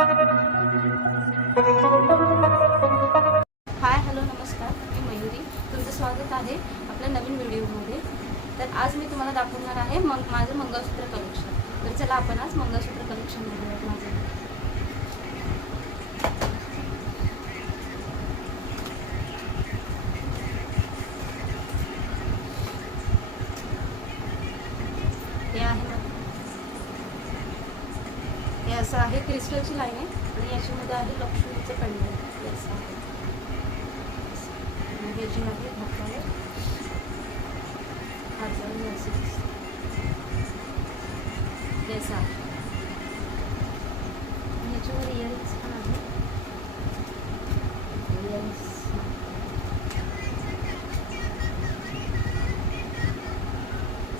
Hi hello नमस्कार, मी मयुरी. तुमचं स्वागत आहे आपल्या नवीन व्हिडिओमध्ये. तर आज मी तुम्हाला दाखवणार आहे माझं मंगळसूत्र कलेक्शन. तर चला आपण आज मंगळसूत्र कलेक्शन बघूयात माझं. हे असं आहे, क्रिस्टलची लाईन आहे आणि याच्यामध्ये आहे लक्ष्मीचं पेंडंट. असं आहे. हे जे आहे भातावर हातावर असं असं आहे. याच्यावर इयरिंग्स पण आहे. इयरिंग्स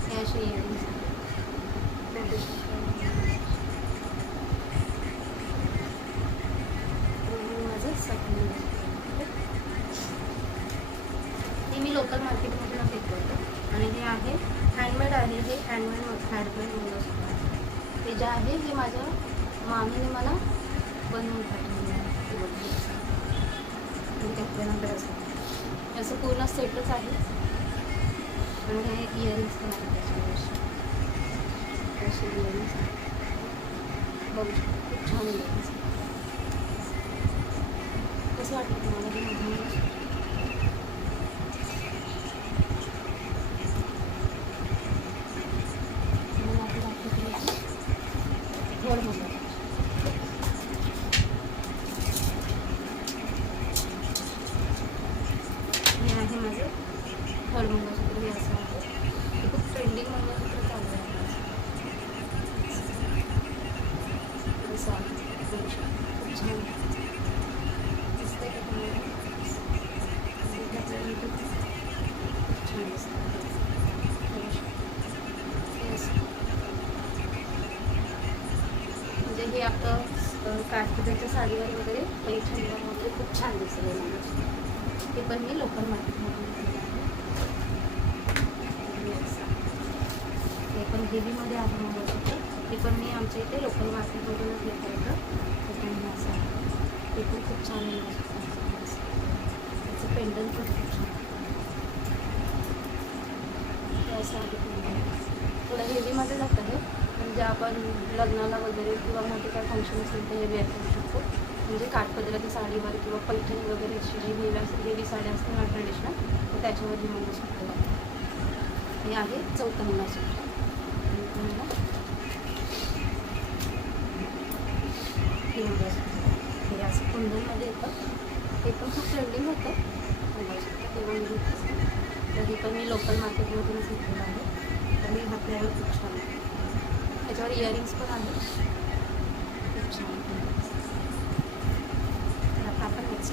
हे असे इयरिंग्स आहेत. हे मी लोकल मार्केटमधून घेतलं होतं आणि हे आहे हँडमेड आहे. हे हँडमेड मंगळसूत्र आहे. हे जे आहे हे माझ्या मामीने मला बनवून पाठवलेलं आहे. त्याच्यानंतर असं पूर्ण सेटच आहे आणि हे इयरिंग्स पण आहेत त्याच्यावर असे इयरिंग्स आहेत. बघू शकतो, खूप छान इयरिंग्स. कसं वाटतं तुम्हाला हे मंगळसूत्र? हे आहे माझं थर्ड मंगळसूत्र. हे असं आहे. हे खूप ट्रेंडिंग मंगळसूत्र चालू आहे. असं आहे, खूप छान दिसतंय का तुम्हाला? छान दिसतं. म्हणजे हे आपलं काठपदरच्या साडीवर वगैरे पैठणीवर वगैरे खूप छान दिसतं हे मंगळसूत्र. हे पण मी लोकल मार्केटमधून घेतलं आहे. हे पण हेवीमध्ये आहे मंगळसूत्र. हे पण मी आमच्या इथे लोकल मार्केटमधूनच घेतलं होतं. ते पण हे असं आहे. ते पण खूप छान मंगळसूत्र आहे. त्याचं पेंडंट पण खूप छान. हे असं आहे पेंडंट. थोडं हेवीमध्ये जातं आहे. म्हणजे आपण लग्नाला वगैरे किंवा मोठे काय फंक्शन असेल तर हे वेअर करू शकतो. म्हणजे काठपदराच्या साडीवर किंवा पैठणी वगैरे अशी जी हेवी साड्या असते ना ट्रेडिशनल, तर त्याच्यावर हे मंगळसूत्र लागतं. हे आहे चौथं मंगळसूत्र. हे मंगळसूत्र हे असं कुंदनमध्ये येतं. हे पण खूप ट्रेंडिंग होतं मंगळसूत्र, तेव्हा मी घेतलं. तर हे पण मी लोकल मार्केटमधूनच घेतलेलं आहे. तर मी घातल्यावर खूप छान आहे. त्याच्यावर इयरिंग्स पण आहेत. खूप छान. आता आपण नेक्स्ट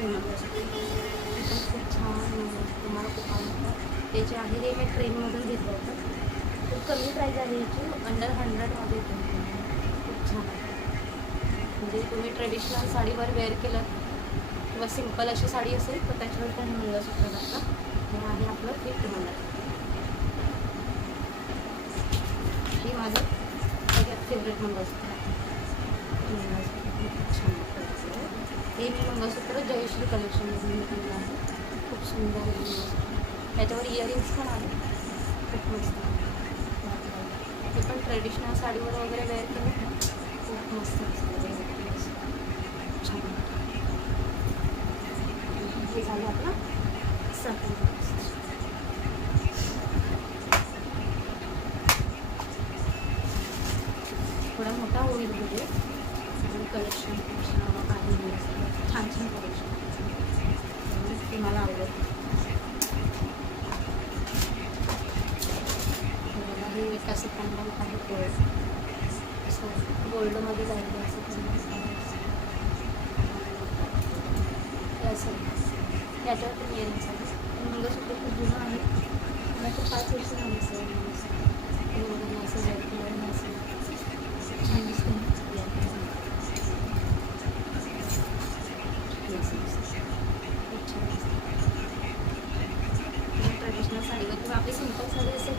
मंगळसूत्र पण खूप छान मंगळसूत्र तुम्हाला खूप आवडतं. हे जे आहे हे मी ट्रेनमधून घेतलं होतं. खूप कमी प्राईज आहे याची, अंडर 100मध्ये येते. खूप छान आहे. म्हणजे तुम्ही ट्रेडिशनल साडीवर वेअर केलं किंवा सिंपल अशी साडी असेल तर त्याच्यावर पण मंगळसूत्र लागतं. हे आहे आपलं फिफ्थ मंगळसूत्र. हे माझं सगळ्यात फेवरेट मंगळसूत्र आहे. मंगळसूत्र खूप छान मंगळसूत्र. हे मी मंगळसूत्र जयश्री कलेक्शनमधून घेतलेलं आहे. खूप सुंदर मंगळसूत्र. त्याच्यावर इयरिंग्स पण आहे. खूप मस्त. हे पण ट्रेडिशनल साडीवर वगैरे वेअर केलं ना खूप मस्त दिसतं. छान. हे झालं आपलं सेकंड. थोडा मोठा होईल म्हणजे कलेक्शन आहे. छान छान कलेक्शन तुम्हाला आवडेल. हे कसं पेंडंट आहे गोल्ड, असं गोल्डमध्ये जाईल असं पेंडंट आहे. असं याच्यावर पण इयरिंग्स आहे. मंगळसूत्र खूप जुनं आहे. मला तर 5 वर्ष झाली असेल. असं रेड कलर असं छान दिसतं. ट्रेडिशनल साडीवर किंवा आपली सिंपल साडी असेल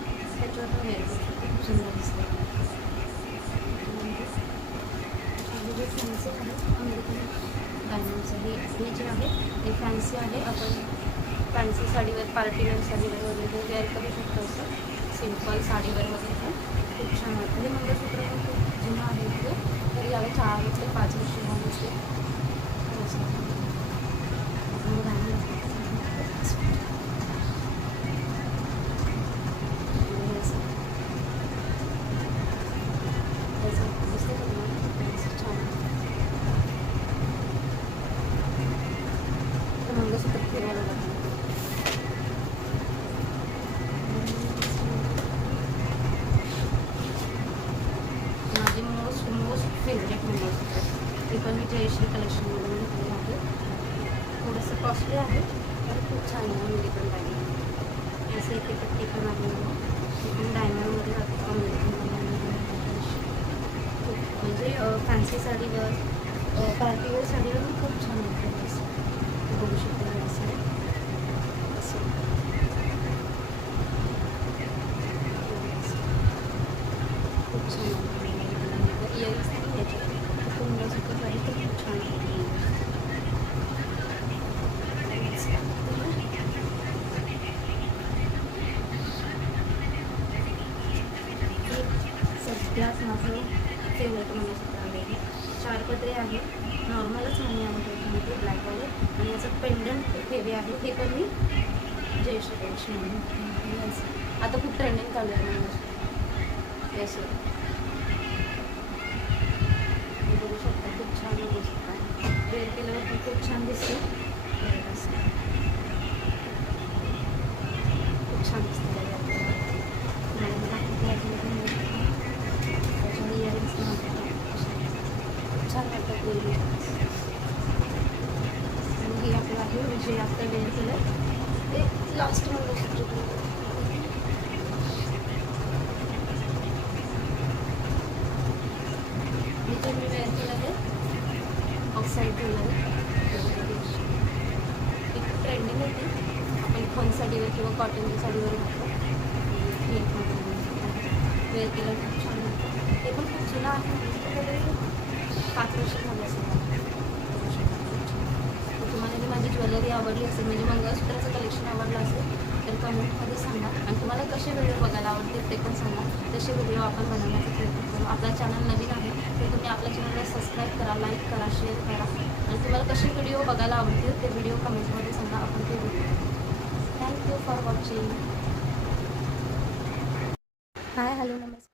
डायमंडचं. हे जे आहे ते फॅन्सी आहे. आपण फॅन्सी साडीवर, पार्टीवेअर साडीवर वगैरे वेअर करू शकतो. असं सिम्पल साडीवर वगैरे पण खूप छान वाटतं. हे मंगळसूत्र पण खूप जुनं आहे. तर याला 4 ते 5 वर्ष झाले असते. मंगळसूत्र फिरवायला लागतं. माझी मोस्ट फेवरेट मंगळसूत्र, ते पण मी जयश्री कलेक्शनमध्ये घेतलेलं आहे. थोडंसं कॉस्टली आहे तर खूप छान आहे. म्हणजे पण डायमंड असं इथे पट्टी पण आहे. पण डायमंडमध्ये जातं म्हणजे फॅन्सी साडीवर, पार्टीवेअर साडीवर पण खूप छान वाटतं. असं बघू शकतो. असं खूप छान वाटतं. इयरिंग्स नाही घ्यायचे, मंगळसूत्र साडी तर खूप छान वाटतं. सगळ्यात माझं फेवरेट मंगळसूत्र आहे. 4 पदरे आहे. नॉर्मलच नाही आहे ते ब्लॅकवाले. आणि याचं पेंडंट हेवी आहे. हे पण मी जयश्री कलेक्शनमध्ये. आता खूप ट्रेंडिंग चालू आहे मंगळसूत्र. येस, बघू शकता खूप छान मंगळसूत्र आहे. वेअर केल्यावर पण खूप छान दिसते. खूप छान दिसते. छान वाटतात आणि हे आपलं आहे जे आता वेअर केलं ते लास्ट मंगळसूत्र. मी जे मी वेअर केलं आहे ऑफसाईड ठेवलं आहे. खूप ट्रेंडिंग होती. आपण फन साडीवर किंवा कॉटनच्या साडीवर घालतो. हे वेअर केलं खूप छान होतं. हे पण खूप जुनं आहे. 5 वर्ष झालं असेल. तुम्हाला ही माझी ज्वेलरी आवडली असेल, म्हणजे मंगळसूत्राचं कलेक्शन आवडलं असेल तर कमेंटमध्ये सांगा. आणि तुम्हाला कसे व्हिडिओ बघायला आवडतील ते पण सांगा. तसे व्हिडिओ आपण बनवण्याचा प्रयत्न करू. आपला चॅनल नवीन आहे तर तुम्ही आपल्या चॅनलला सबस्क्राईब करा, लाईक करा, शेअर करा. आणि तुम्हाला कसे व्हिडिओ बघायला आवडतील ते व्हिडिओ कमेंटमध्ये सांगा. आपण ते video. Thank you for watching. High, hello, नमस्कार.